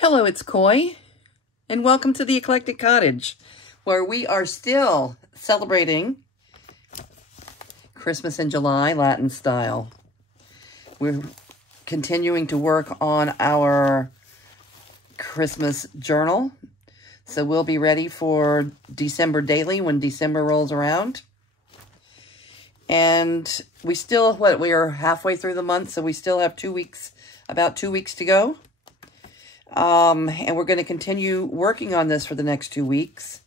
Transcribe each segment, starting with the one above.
Hello, it's Coy, and welcome to the Eclectic Cottage, where we are still celebrating Christmas in July, Latin style. We're continuing to work on our Christmas journal, so we'll be ready for December daily when December rolls around. And we still, we are halfway through the month, so we still have 2 weeks, about 2 weeks to go. And we're going to continue working on this for the next 2 weeks.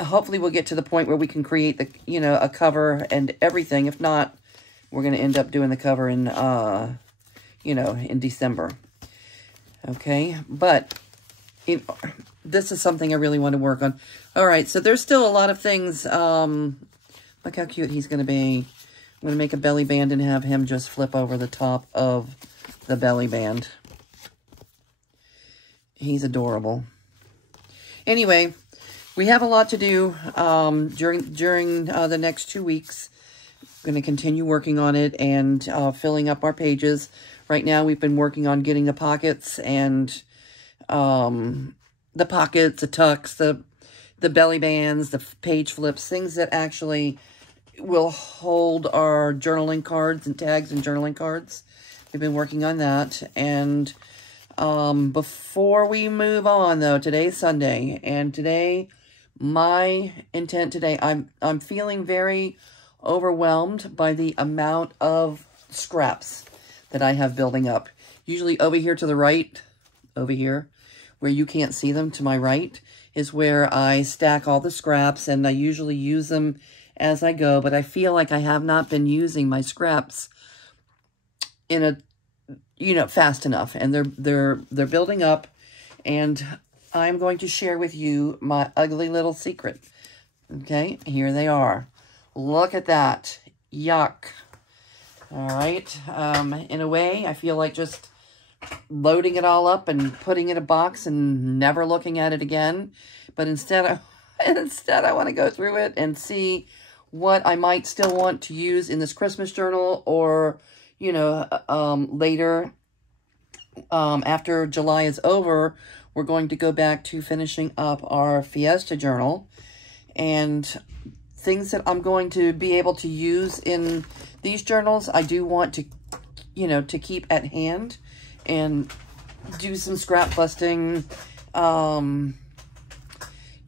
Hopefully we'll get to the point where we can create the, a cover and everything. If not, we're going to end up doing the cover in, in December. Okay. But this is something I really want to work on. All right. So there's still a lot of things. Look how cute he's going to be. I'm going to make a belly band and have him just flip over the top of the belly band. He's adorable. Anyway, we have a lot to do during the next 2 weeks. I'm going to continue working on it and filling up our pages. Right now, we've been working on getting the pockets and the tucks, the belly bands, the page flips, things that actually will hold our journaling cards and tags and journaling cards. We've been working on that. And before we move on, though, today's Sunday, and today, my intent today, I'm feeling very overwhelmed by the amount of scraps that I have building up. Usually over here to the right, over here, where you can't see them, to my right, is where I stack all the scraps, and I usually use them as I go, but I feel like I have not been using my scraps in a fast enough, and they're building up, and I'm going to share with you my ugly little secret. Okay, here they are. Look at that. Yuck. All right. In a way, I feel like just loading it all up and putting it in a box and never looking at it again. But instead, I want to go through it and see what I might still want to use in this Christmas journal, or later, after July is over, we're going to go back to finishing up our Fiesta journal, and things that I'm going to be able to use in these journals, I do want to, to keep at hand and do some scrap busting,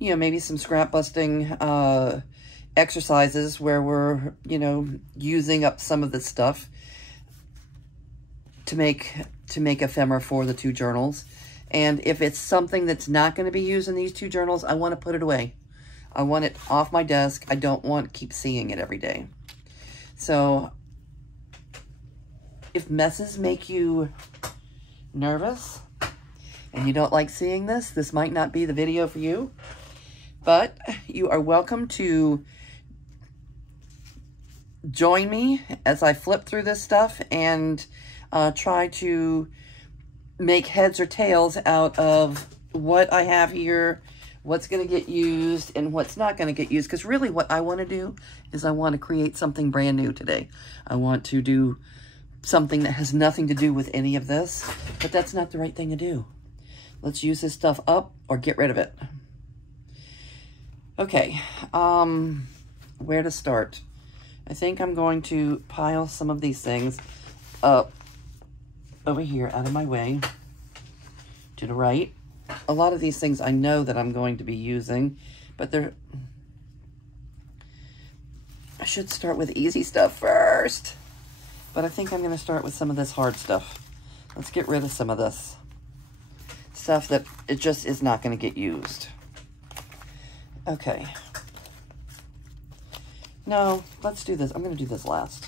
maybe some scrap busting, exercises where we're, using up some of this stuff to make ephemera for the two journals. And if it's something that's not going to be used in these two journals, I want to put it away. I want it off my desk. I don't want to keep seeing it every day. So if messes make you nervous and you don't like seeing this, this might not be the video for you. But you are welcome to join me as I flip through this stuff and try to make heads or tails out of what I have here, what's going to get used and what's not going to get used. Because really what I want to do is I want to create something brand new today. I want to do something that has nothing to do with any of this, but that's not the right thing to do. Let's use this stuff up or get rid of it. Okay, where to start? I think I'm going to pile some of these things up over here out of my way to the right. A lot of these things I know that I'm going to be using, but I should start with easy stuff first. But I think I'm going to start with some of this hard stuff. Let's get rid of some of this stuff that it just is not going to get used. Okay. No, let's do this. I'm going to do this last.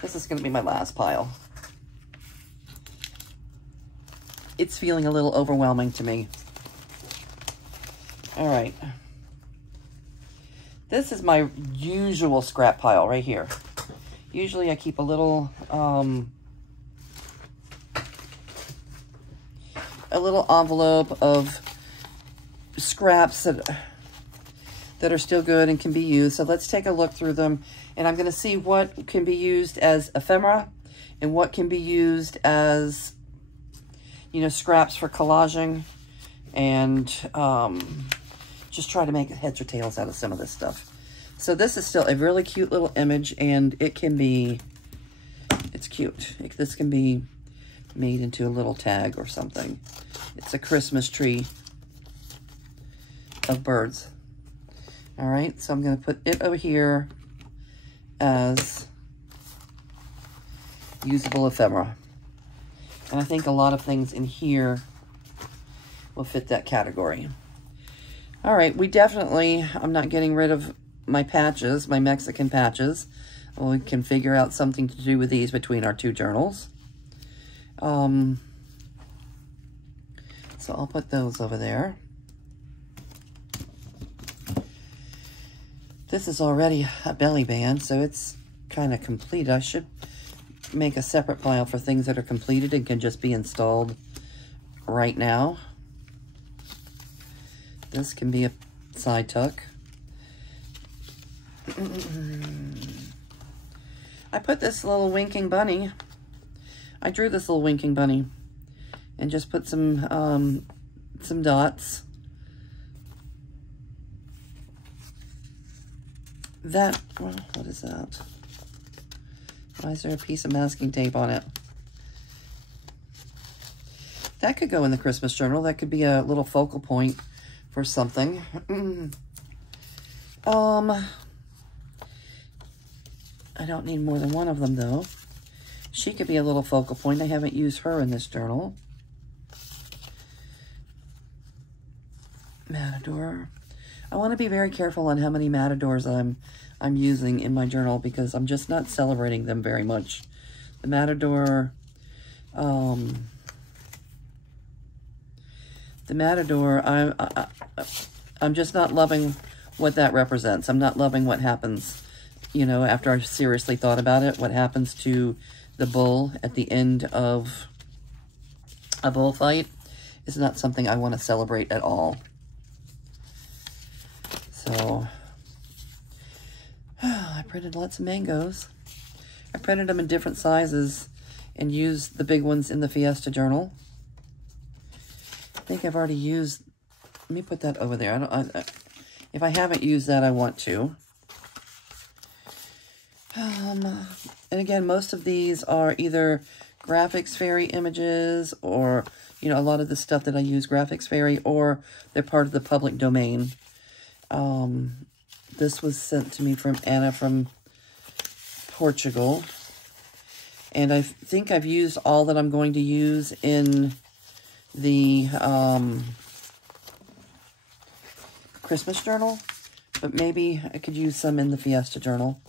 This is going to be my last pile. It's feeling a little overwhelming to me. All right. This is my usual scrap pile right here. Usually I keep a little envelope of scraps that are still good and can be used. So let's take a look through them, and I'm going to see what can be used as ephemera and what can be used as you know, scraps for collaging, and just try to make heads or tails out of some of this stuff. So this is still a really cute little image, and it can be, it's cute. This can be made into a little tag or something. It's a Christmas tree of birds. All right, so I'm going to put it over here as usable ephemera. And I think a lot of things in here will fit that category. All right, we definitely, I'm not getting rid of my patches, my Mexican patches. Well, we can figure out something to do with these between our two journals. So I'll put those over there. This is already a belly band, so it's kind of complete. I should make a separate pile for things that are completed and can just be installed right now. This can be a side tuck. I put this little winking bunny. I drew this little winking bunny and just put some dots. That, well, what is that? Why is there a piece of masking tape on it? That could go in the Christmas journal. That could be a little focal point for something. I don't need more than one of them, though. She could be a little focal point. I haven't used her in this journal. Matador. I want to be very careful on how many Matadors I'm using in my journal, because I'm just not celebrating them very much. The Matador, I'm just not loving what that represents. I'm not loving what happens, you know, after I've seriously thought about it, what happens to the bull at the end of a bullfight is not something I want to celebrate at all. So, I printed lots of mangoes. I printed them in different sizes and used the big ones in the Fiesta journal. I think I've already used, let me put that over there. If I haven't used that, I want to. And again, most of these are either Graphics Fairy images, or, you know, a lot of the stuff that I use Graphics Fairy, or they're part of the public domain. This was sent to me from Anna from Portugal. And I think I've used all that I'm going to use in the Christmas journal, but maybe I could use some in the Fiesta journal.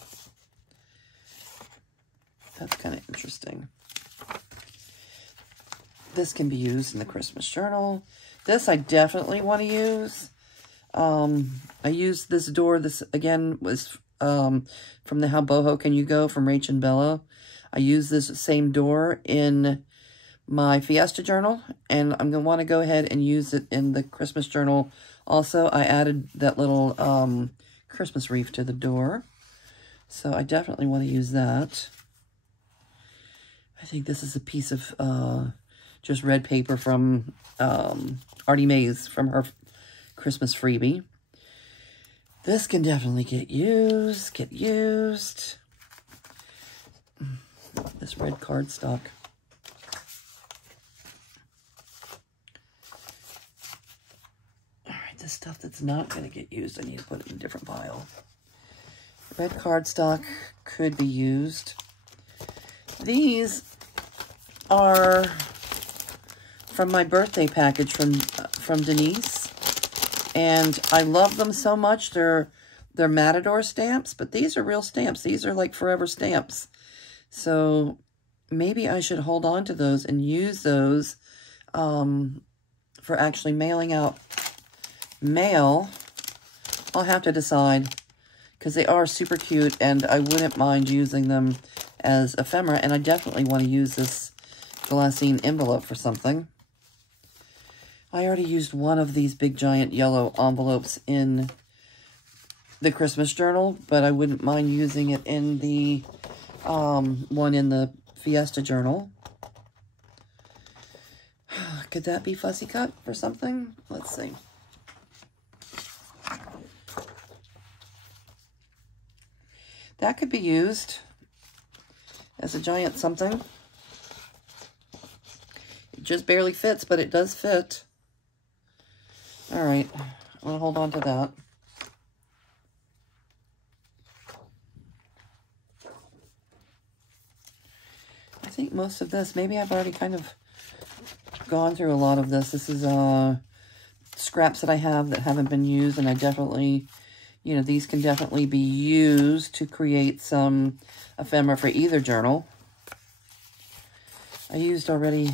That's kind of interesting. This can be used in the Christmas journal. This I definitely want to use. I used this door. This, again, was from the How Boho Can You Go from Rach and Bella. I used this same door in my Fiesta journal, and I'm going to want to go ahead and use it in the Christmas journal. Also, I added that little Christmas wreath to the door, so I definitely want to use that. I think this is a piece of just red paper from Artie Mays from her Christmas freebie. This can definitely get used. This red cardstock. All right, this stuff that's not going to get used, I need to put it in a different pile. Red cardstock could be used. These are from my birthday package from Denise, and I love them so much. They're Matador stamps, but these are real stamps. These are like forever stamps. So maybe I should hold on to those and use those for actually mailing out mail. I'll have to decide, because they are super cute, and I wouldn't mind using them as ephemera, and I definitely want to use this glassine envelope for something. I already used one of these big giant yellow envelopes in the Christmas journal, but I wouldn't mind using it in the one in the Fiesta journal. Could that be fussy cut for something? Let's see. That could be used as a giant something. It just barely fits, but it does fit. All right, I'm gonna hold on to that. I think most of this, maybe I've already kind of gone through a lot of this. This is scraps that I have that haven't been used, and I definitely, you know, these can definitely be used to create some ephemera for either journal. I used already,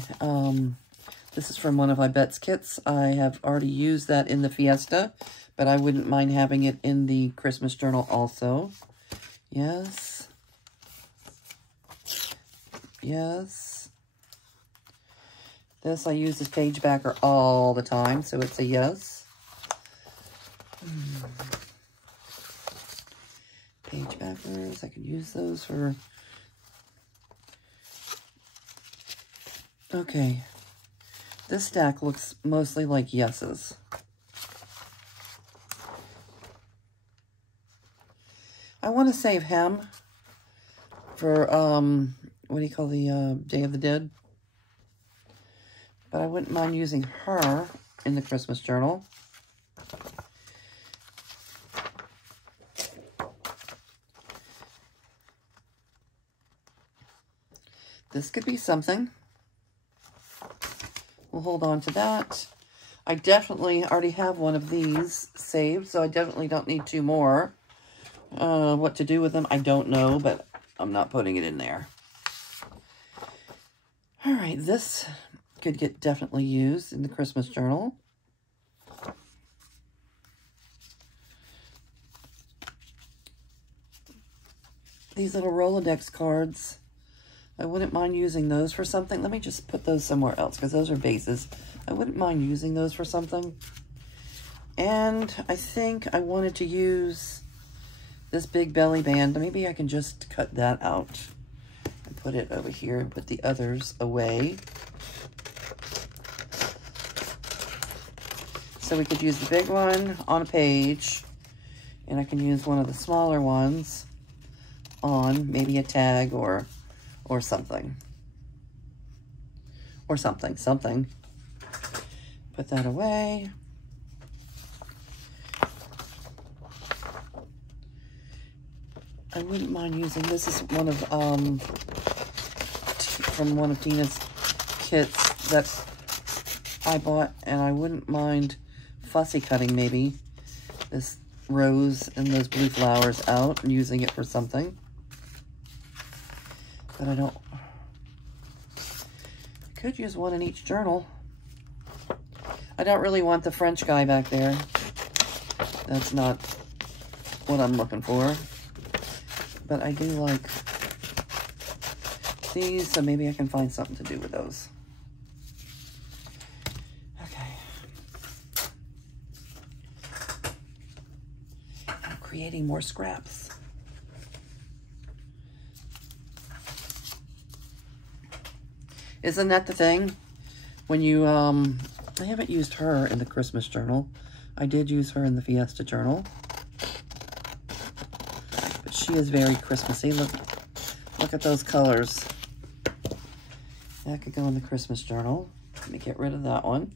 this is from one of Ibette's kits. I have already used that in the Fiesta, but I wouldn't mind having it in the Christmas journal also. Yes. Yes. This I use as page backer all the time, so it's a yes. Page backers, I could use those for... Okay. This stack looks mostly like yeses. I want to save him for, what do you call the Day of the Dead? But I wouldn't mind using her in the Christmas journal. This could be something. We'll hold on to that. I definitely already have one of these saved, so I definitely don't need two more. What to do with them, I don't know, but I'm not putting it in there. All right, this could get definitely used in the Christmas journal. These little Rolodex cards, I wouldn't mind using those for something. Let me just put those somewhere else because those are bases. I wouldn't mind using those for something. And I think I wanted to use this big belly band. Maybe I can just cut that out and put it over here and put the others away. So we could use the big one on a page, and I can use one of the smaller ones on maybe a tag or something. Or something. Put that away. I wouldn't mind using, this is one of, from one of Tina's kits that I bought, and I wouldn't mind fussy cutting maybe this rose and those blue flowers out and using it for something. But I don't, I could use one in each journal. I don't really want the French guy back there. That's not what I'm looking for. But I do like these, so maybe I can find something to do with those. Okay. I'm creating more scraps. Isn't that the thing? When you, I haven't used her in the Christmas journal. I did use her in the Fiesta journal. But she is very Christmassy. Look at those colors. That could go in the Christmas journal. Let me get rid of that one.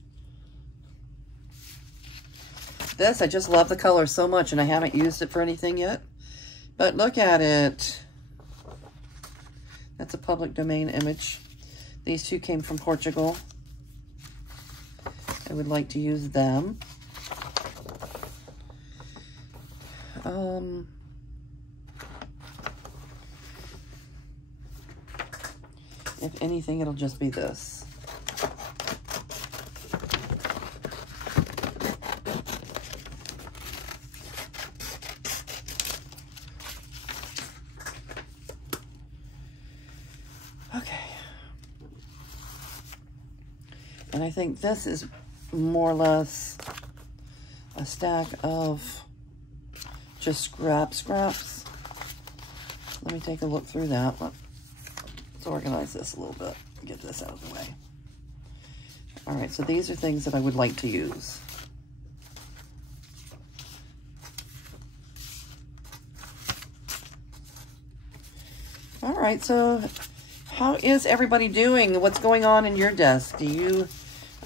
This, I just love the color so much, and I haven't used it for anything yet. But look at it. That's a public domain image. These two came from Portugal. I would like to use them. If anything, it'll just be this. Okay. And I think this is more or less a stack of just scraps. Let me take a look through that. Let's organize this a little bit. Get this out of the way. All right, so these are things that I would like to use. All right, so how is everybody doing? What's going on in your desk? Do you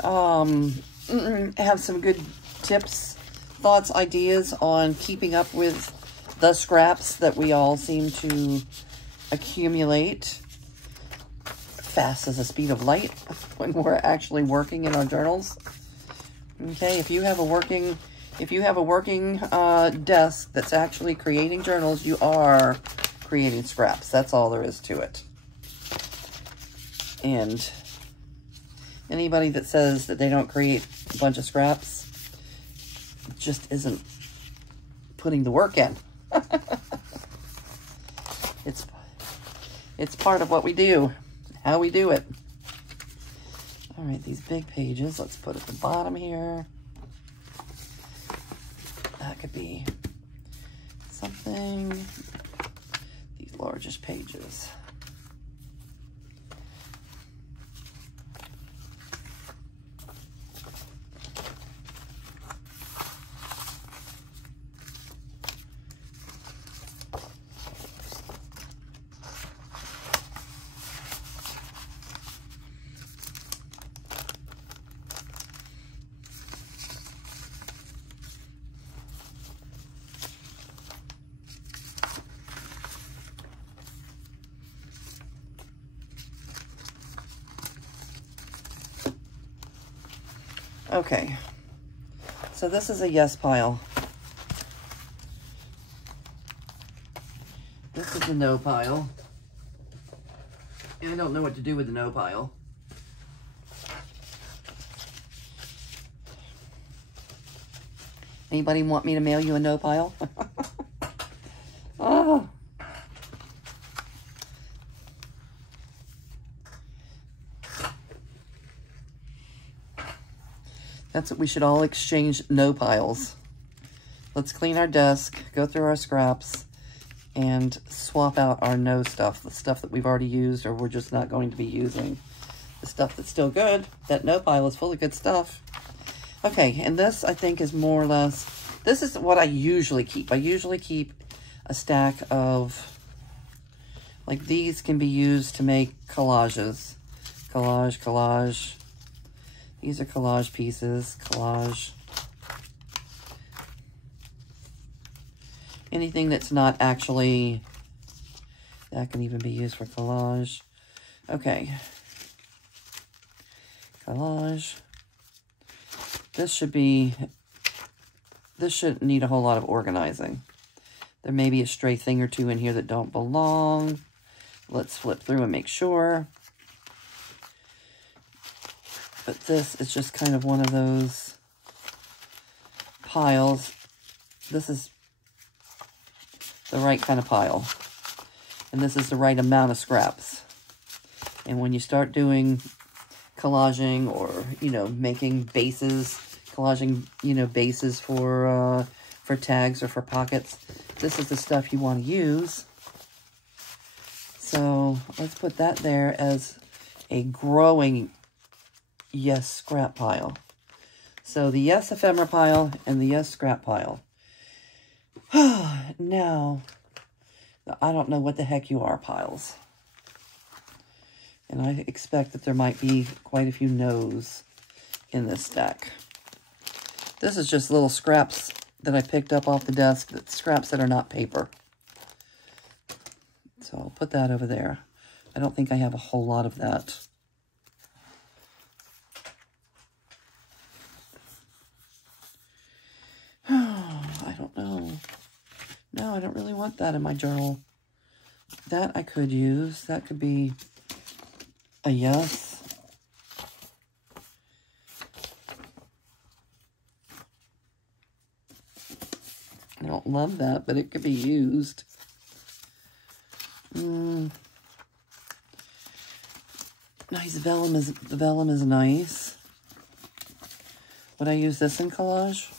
have some good tips, thoughts, ideas on keeping up with the scraps that we all seem to accumulate fast as the speed of light when we're actually working in our journals? Okay, if you have a working desk that's actually creating journals, you are creating scraps. That's all there is to it. And anybody that says that they don't create a bunch of scraps just isn't putting the work in. It's part of what we do, how we do it. All right, these big pages, let's put at the bottom here. That could be something. These largest pages. Okay, so this is a yes pile. This is a no pile. And I don't know what to do with the no pile. Anybody want me to mail you a no pile? Oh. That's what we should all exchange, no piles. Let's clean our desk, go through our scraps, and swap out our no stuff, the stuff that we've already used or we're just not going to be using. The stuff that's still good, that no pile is full of good stuff. Okay, and this I think is more or less, this is what I usually keep. I usually keep a stack of, like these can be used to make collages. Collage, collage. These are collage pieces, collage. Anything that's not actually, that can even be used for collage. Okay. Collage. This shouldn't need a whole lot of organizing. There may be a stray thing or two in here that don't belong. Let's flip through and make sure. But this is just kind of one of those piles. This is the right kind of pile. And this is the right amount of scraps. And when you start doing collaging or, you know, making bases, collaging, you know, bases for tags or for pockets, this is the stuff you want to use. So let's put that there as a growing yes scrap pile. So the yes ephemera pile and the yes scrap pile. Now, I don't know what the heck you are piles. And I expect that there might be quite a few no's in this stack. This is just little scraps that I picked up off the desk, scraps that are not paper. So I'll put that over there. I don't think I have a whole lot of that. I don't know. No, I don't really want that in my journal. That I could use. That could be a yes. I don't love that, but it could be used. Nice vellum is, the vellum is nice. Would I use this in collage?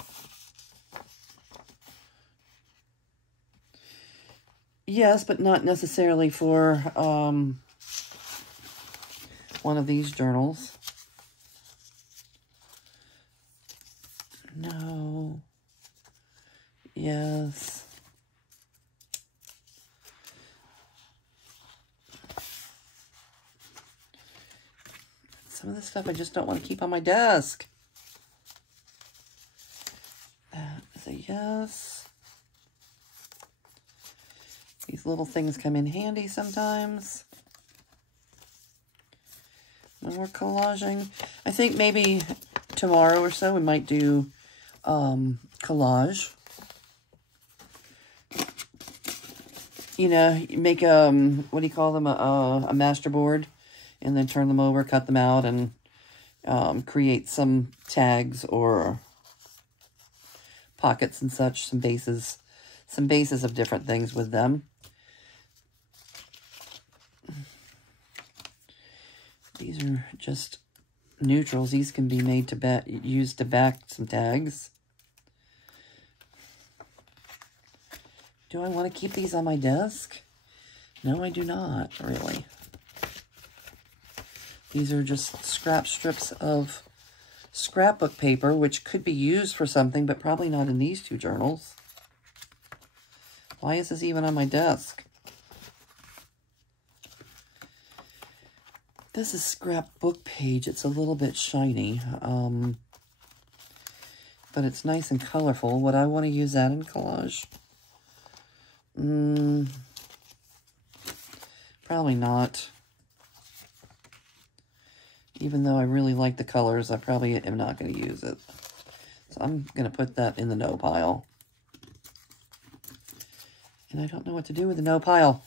Yes, but not necessarily for one of these journals. No. Yes. Some of this stuff I just don't want to keep on my desk. That is a yes. These little things come in handy sometimes when we're collaging. I think maybe tomorrow or so we might do collage. You know, make what do you call them, a master board, and then turn them over, cut them out, and create some tags or pockets and such, some bases of different things with them. These are just neutrals. These can be made to used to back some tags. Do I want to keep these on my desk? No, I do not, really. These are just scrap strips of scrapbook paper, which could be used for something, but probably not in these two journals. Why is this even on my desk? This is scrapbook page. It's a little bit shiny, but it's nice and colorful. Would I want to use that in collage? Probably not. Even though I really like the colors, I probably am not going to use it. So I'm going to put that in the no pile. And I don't know what to do with the no pile.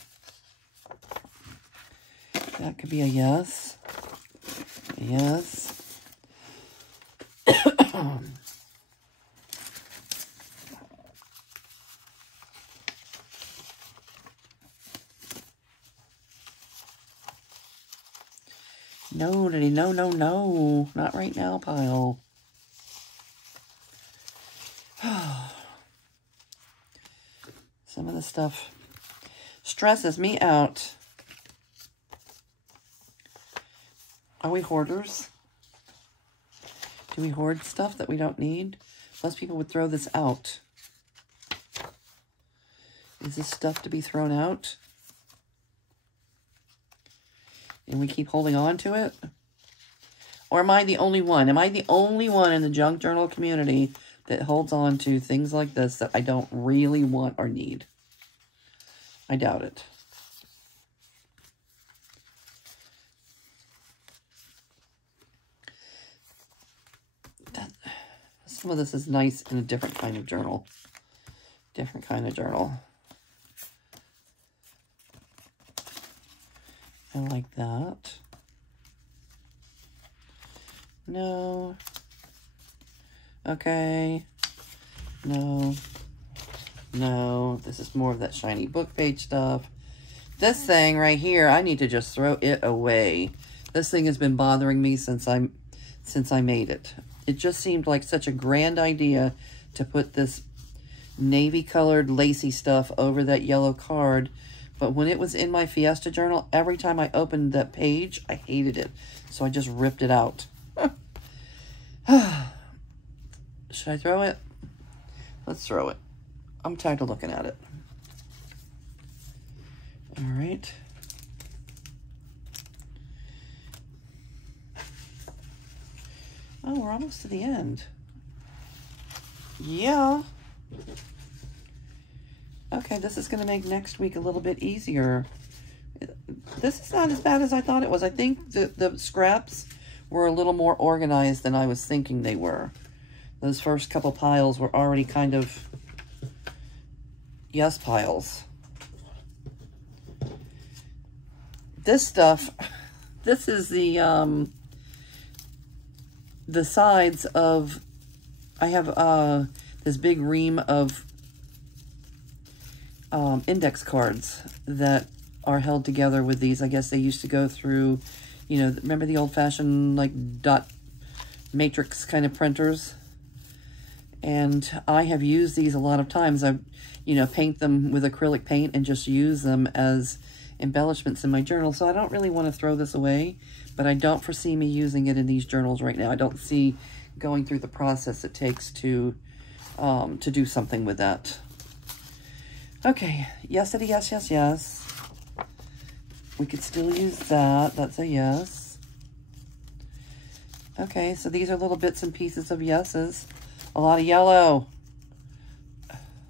That could be a yes. A yes. No, Daddy, no, no, no. Not right now, pile. Some of the stuff stresses me out. Are we hoarders? Do we hoard stuff that we don't need? Most people would throw this out. Is this stuff to be thrown out? And we keep holding on to it? Or am I the only one? Am I the only one in the junk journal community that holds on to things like this that I don't really want or need? I doubt it. Some of this is nice in a different kind of journal. Different kind of journal. I like that. No. Okay. No. No. This is more of that shiny book page stuff. This thing right here, I need to just throw it away. This thing has been bothering me since I made it. It just seemed like such a grand idea to put this navy colored lacy stuff over that yellow card. But when it was in my Fiesta journal, every time I opened that page, I hated it. So I just ripped it out. Should I throw it? Let's throw it. I'm tired of looking at it. All right. Oh, we're almost to the end. Yeah. Okay, this is going to make next week a little bit easier. This is not as bad as I thought it was. I think the scraps were a little more organized than I was thinking they were. Those first couple piles were already kind of yes piles. This stuff, this is the sides of, I have this big ream of index cards that are held together with these. I guess they used to go through, you know, remember the old-fashioned like dot matrix kind of printers? And I have used these a lot of times. I, you know, paint them with acrylic paint and just use them as embellishments in my journal. So I don't really want to throw this away, but I don't foresee me using it in these journals right now. I don't see going through the process it takes to do something with that. Okay, yesity, yes, yes, yes. We could still use that. That's a yes. Okay, so these are little bits and pieces of yeses. A lot of yellow.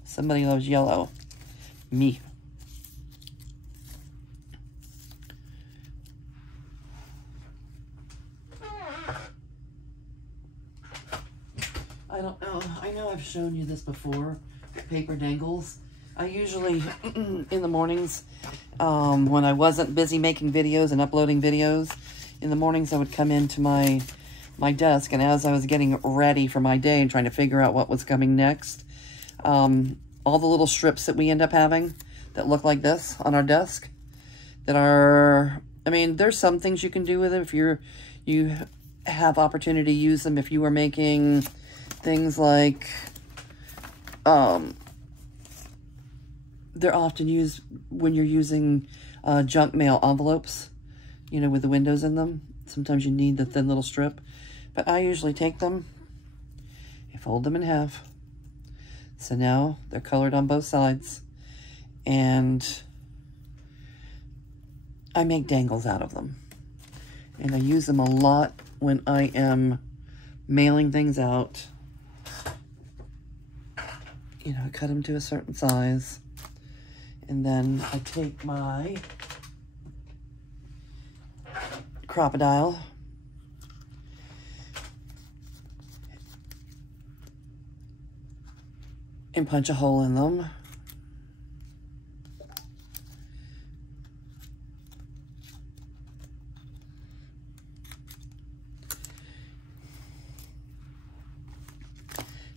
Somebody loves yellow. Me. I don't know. I know I've shown you this before. Paper dangles. I usually, in the mornings, when I wasn't busy making videos and uploading videos, in the mornings I would come into my desk, and as I was getting ready for my day and trying to figure out what was coming next, all the little strips that we end up having that look like this on our desk, that are, I mean, there's some things you can do with them if you have opportunity to use them. If you are making things like, they're often used when you're using junk mail envelopes, you know, with the windows in them. Sometimes you need the thin little strip. But I usually take them, I fold them in half. So now they're colored on both sides. And I make dangles out of them. And I use them a lot when I am mailing things out. You know, I cut them to a certain size. And then I take my Crop-A-Dile and punch a hole in them.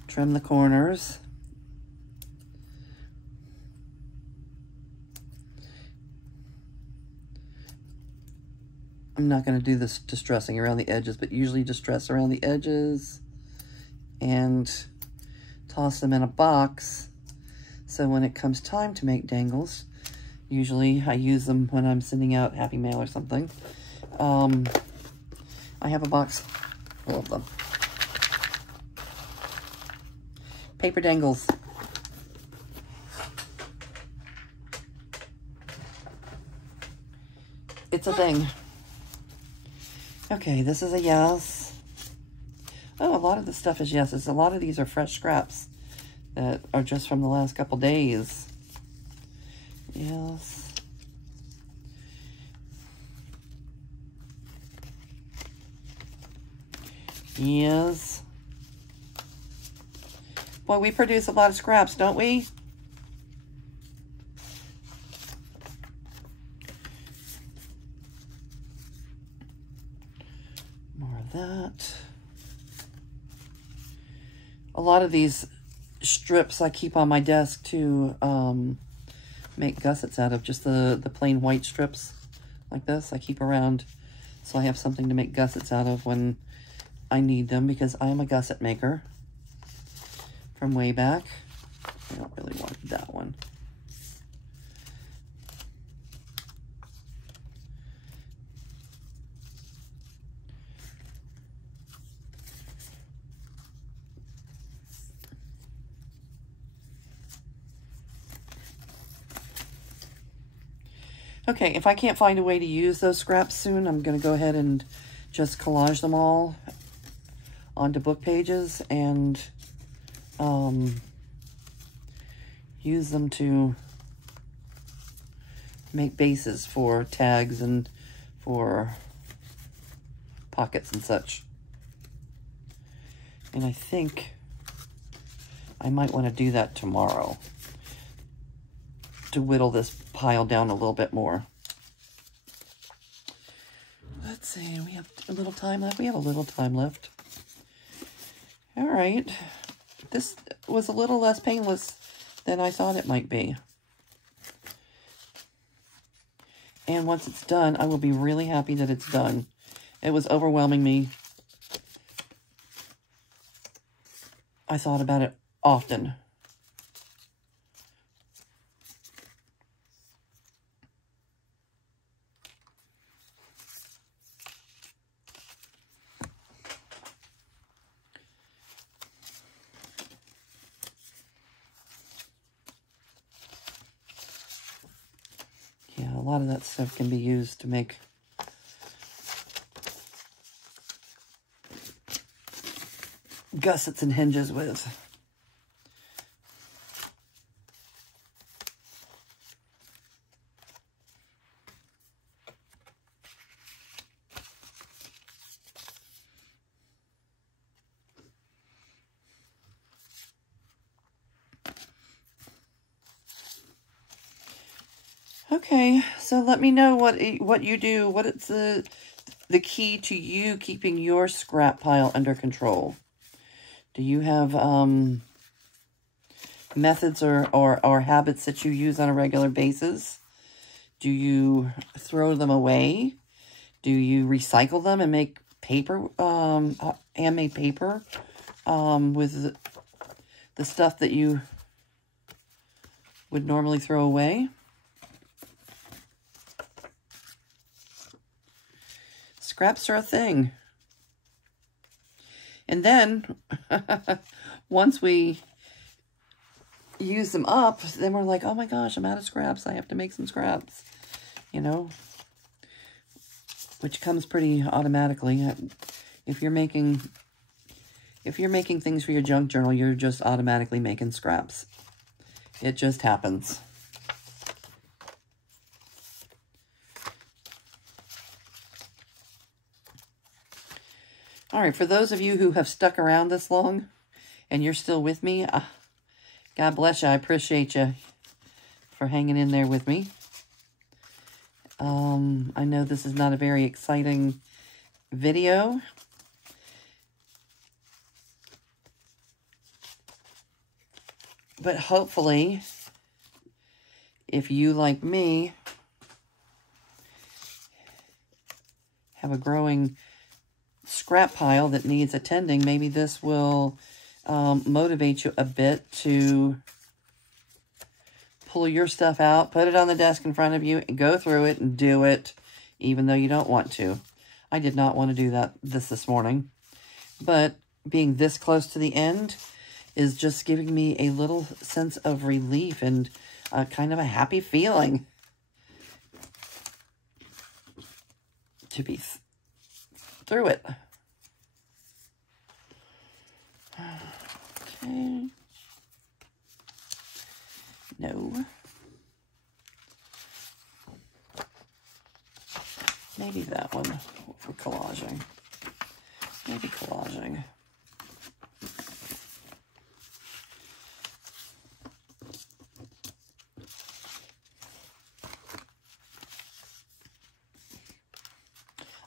Trim the corners. I'm not going to do this distressing around the edges, but usually distress around the edges and toss them in a box. So when it comes time to make dangles, usually I use them when I'm sending out Happy Mail or something. I have a box full of them. Paper dangles. It's a thing. Okay, this is a yes. Oh, a lot of the stuff is yeses. A lot of these are fresh scraps that are just from the last couple days. Yes. Yes. Boy, we produce a lot of scraps, don't we? More of that. A lot of these strips I keep on my desk to make gussets out of, just the plain white strips like this I keep around, so I have something to make gussets out of when I need them, because I am a gusset maker from way back. I don't really want that one. Okay, if I can't find a way to use those scraps soon, I'm going to go ahead and just collage them all onto book pages and use them to make bases for tags and for pockets and such. And I think I might want to do that tomorrow, to whittle this pile down a little bit more. Let's see, we have a little time left. We have a little time left. All right. This was a little less painless than I thought it might be. And once it's done, I will be really happy that it's done. It was overwhelming me. I thought about it often. lot of that stuff can be used to make gussets and hinges with. Okay, so let me know what you do, what it's the key to you keeping your scrap pile under control. Do you have methods or habits that you use on a regular basis? Do you throw them away? Do you recycle them and make paper, handmade paper with the stuff that you would normally throw away? Scraps are a thing. And then, once we use them up, then we're like, oh my gosh, I'm out of scraps. I have to make some scraps, you know, which comes pretty automatically. If you're making things for your junk journal, you're just automatically making scraps. It just happens. All right, for those of you who have stuck around this long and you're still with me, God bless you. I appreciate you for hanging in there with me. I know this is not a very exciting video. But hopefully, if you, like me, have a growing scrap pile that needs attending, maybe this will motivate you a bit to pull your stuff out, put it on the desk in front of you, and go through it and do it, even though you don't want to. I did not want to do this morning, but being this close to the end is just giving me a little sense of relief and kind of a happy feeling to be through it. Okay. No. Maybe that one for collaging. Maybe collaging.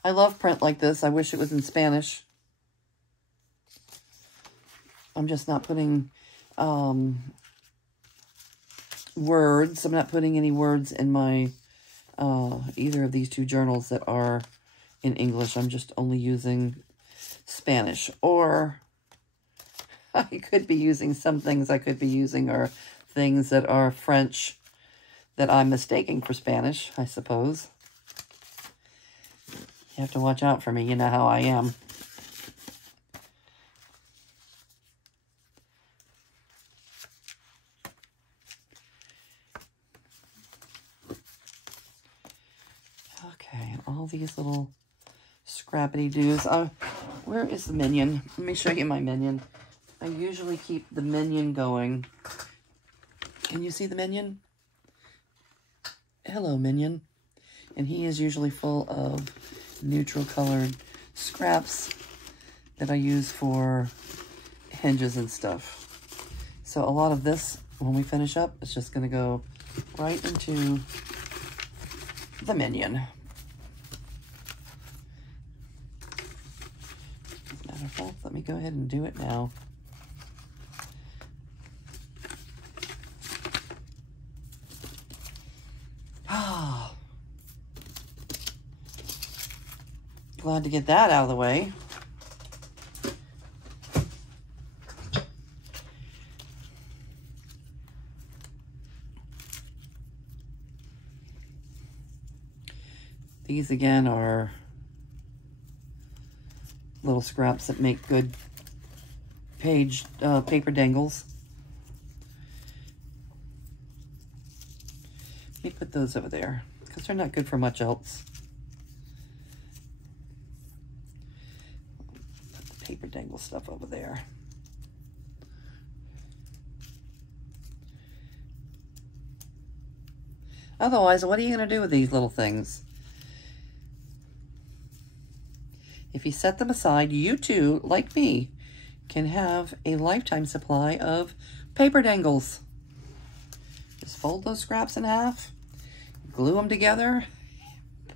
I love print like this. I wish it was in Spanish. I'm just not putting words. I'm not putting any words in my either of these two journals that are in English. I'm just only using Spanish. Or I could be using some things I could be using are things that are French that I'm mistaking for Spanish, I suppose. You have to watch out for me. You know how I am. Okay, all these little scrappity-doos. Where is the minion? Let me show you my minion. I usually keep the minion going. Can you see the minion? Hello, minion. And he is usually full of neutral colored scraps that I use for hinges and stuff. So a lot of this, when we finish up, is just going to go right into the minion. As a matter of fact, let me go ahead and do it now. Glad to get that out of the way. These again are little scraps that make good paper dangles. Let me put those over there because they're not good for much else. Put the paper dangle stuff over there. Otherwise, what are you going to do with these little things? If you set them aside, you too, like me, can have a lifetime supply of paper dangles. Just fold those scraps in half, glue them together,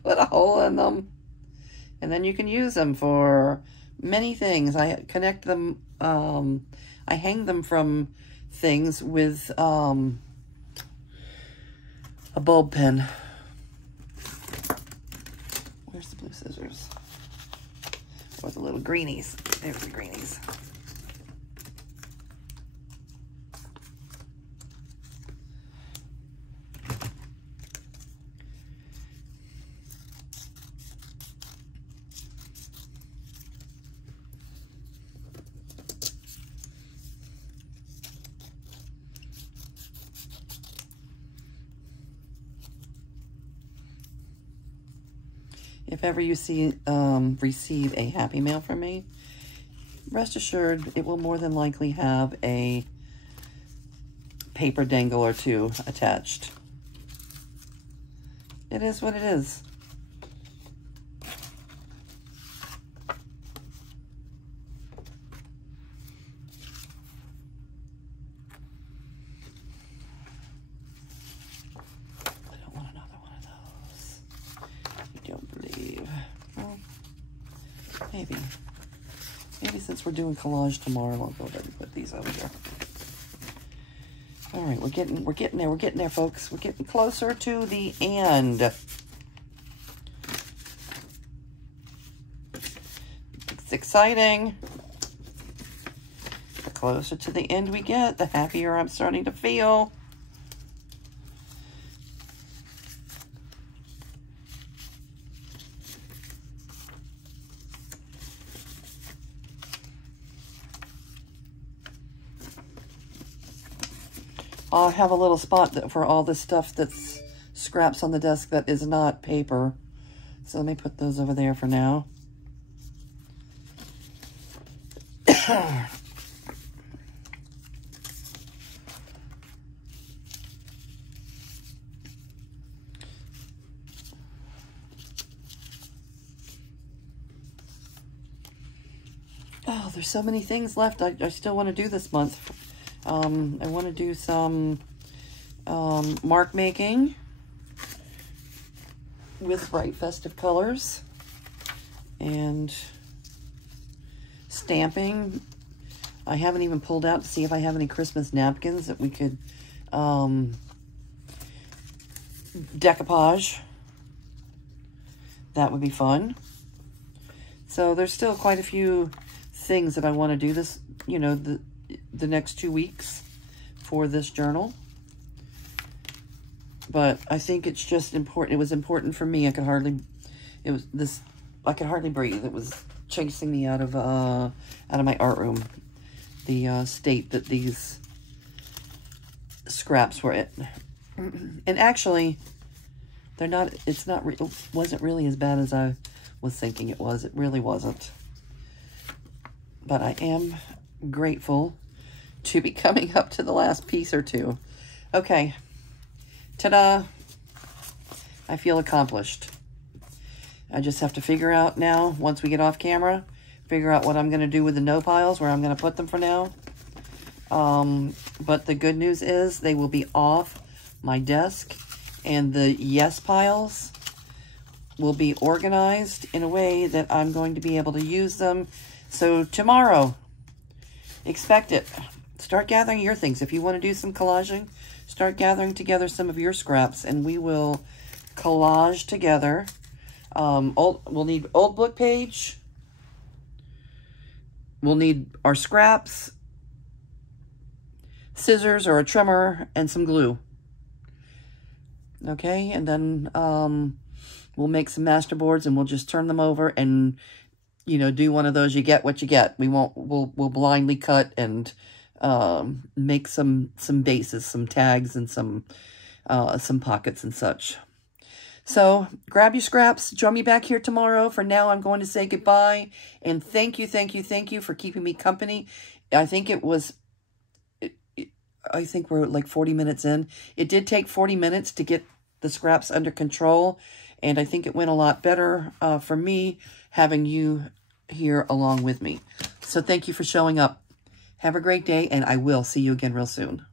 put a hole in them, and then you can use them for many things. I connect them, I hang them from things with a bulb pen. Where's the blue scissors? Or the little greenies. There's the greenies. If ever you receive a Happy Mail from me, rest assured it will more than likely have a paper dangle or two attached. It is what it is. Maybe since we're doing collage tomorrow, I'll go ahead and put these over here. All right, we're getting there, folks. We're getting closer to the end. It's exciting. The closer to the end we get, the happier I'm starting to feel. I have a little spot for all this stuff that's scraps on the desk that is not paper. So let me put those over there for now. Oh, there's so many things left I still want to do this month. I want to do some mark making with bright festive colors and stamping. I haven't even pulled out to see if I have any Christmas napkins that we could decoupage. That would be fun. So there's still quite a few things that I want to do this, you know, the next 2 weeks for this journal. But I think it's just important. It was important for me. I could hardly breathe. It was chasing me out of my art room. The state that these scraps were in. And actually, it wasn't really as bad as I was thinking it was. It really wasn't. But I am grateful to be coming up to the last piece or two. Okay. Ta-da. I feel accomplished. I just have to figure out now, once we get off camera, figure out what I'm going to do with the no piles, where I'm going to put them for now. But the good news is they will be off my desk, and the yes piles will be organized in a way that I'm going to be able to use them. So tomorrow, expect it. Start gathering your things. If you want to do some collaging, start gathering together some of your scraps, and we will collage together. We'll need old book page. We'll need our scraps, scissors or a trimmer, and some glue. Okay, and then we'll make some master boards, and we'll just turn them over and, you know, do one of those. You get what you get. We'll blindly cut and make some bases, some tags, and some pockets and such. So grab your scraps. Join me back here tomorrow. For now, I'm going to say goodbye. And thank you for keeping me company. I think we're like 40 minutes in. It did take 40 minutes to get the scraps under control. And I think it went a lot better for me having you here along with me. So thank you for showing up. Have a great day, and I will see you again real soon.